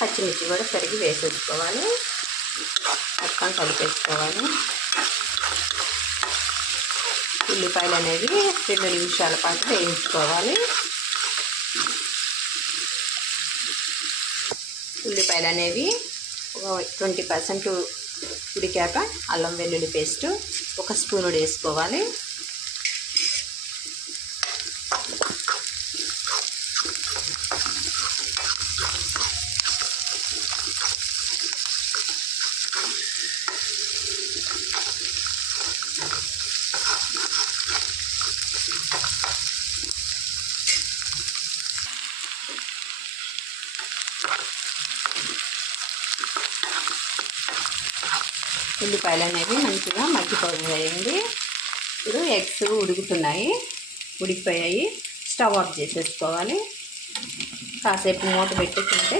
పచ్చిమిర్చి కూడా తరిగి వేసేసుకోవాలి. మొత్తం కలిపేసుకోవాలి. ఉల్లిపాయలు అనేవి 2 నిమిషాల పాటు వేయించుకోవాలి. ఉల్లిపాయలు అనేవి 20% ఉడికాక అల్లం వెల్లుల్లి పేస్టు 1 స్పూన్ వేసుకోవాలి. ఉల్లిపాయలు అనేవి మంచిగా మగ్గిపోయాయండి. ఇప్పుడు ఎగ్స్ ఉడికిపోయాయి. స్టవ్ ఆఫ్ చేసేసుకోవాలి. కాసేపు మూత పెట్టుకుంటే